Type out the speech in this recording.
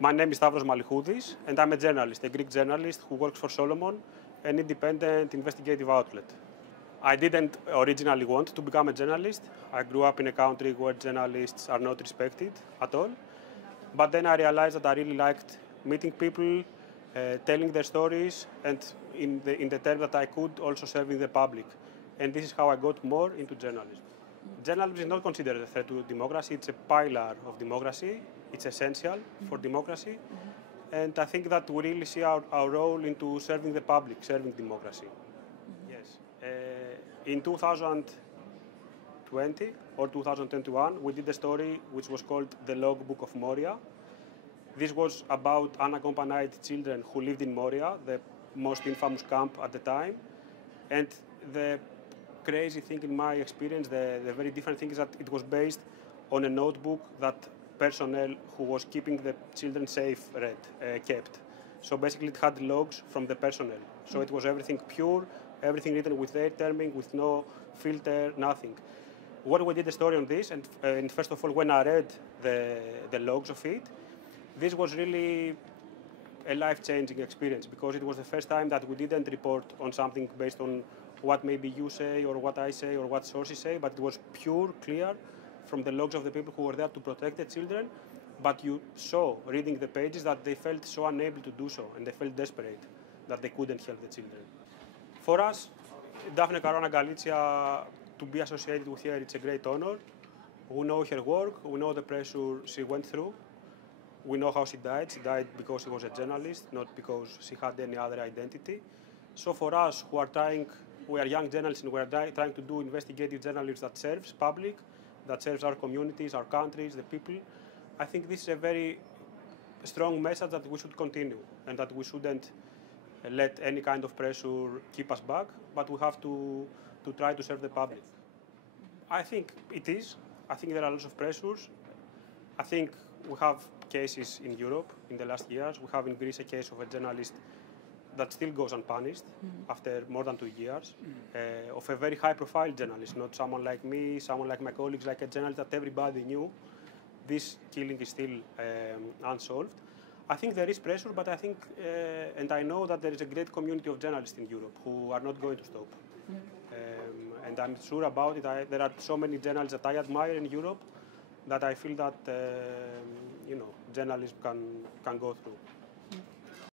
My name is Stavros Malichoudis, and I'm a journalist, a Greek journalist who works for Solomon, an independent investigative outlet. I didn't originally want to become a journalist. I grew up in a country where journalists are not respected at all. But then I realized that I really liked meeting people, telling their stories, and in the term that I could, also serving the public. And this is how I got more into journalism. Journalism is not considered a threat to democracy. It's a pillar of democracy. It's essential for democracy. And I think that we really see our role into serving the public, serving democracy. Yes. In 2020 or 2021, we did a story which was called The Logbook of Moria. This was about unaccompanied children who lived in Moria, the most infamous camp at the time. And the crazy thing in my experience, the very different thing is that it was based on a notebook that personnel who was keeping the children safe kept. So basically it had logs from the personnel. So it was everything pure, everything written with their terming, with no filter, nothing. What we did a story on this, and first of all, when I read the logs of it, this was really a life-changing experience because it was the first time that we didn't report on something based on what maybe you say or what I say or what sources say, but it was pure, clear from the logs of the people who were there to protect the children. But you saw, reading the pages, that they felt so unable to do so and they felt desperate that they couldn't help the children. For us, Daphne Caruana Galizia, to be associated with her, it's a great honor. We know her work, we know the pressure she went through. We know how she died. She died because she was a journalist, not because she had any other identity. So for us, who are trying, we are young journalists and we are trying to do investigative journalism that serves public, that serves our communities, our countries, the people. I think this is a very strong message that we should continue and that we shouldn't let any kind of pressure keep us back, but we have to try to serve the public. I think it is. I think there are lots of pressures. I think we have cases in Europe in the last years. We have in Greece a case of a journalist that still goes unpunished after more than 2 years, of a very high-profile journalist, not someone like me, someone like my colleagues, like a journalist that everybody knew. This killing is still unsolved. I think there is pressure, but I think, and I know that there is a great community of journalists in Europe who are not going to stop. And I'm sure about it. There are so many journalists that I admire in Europe that I feel that journalism can go through.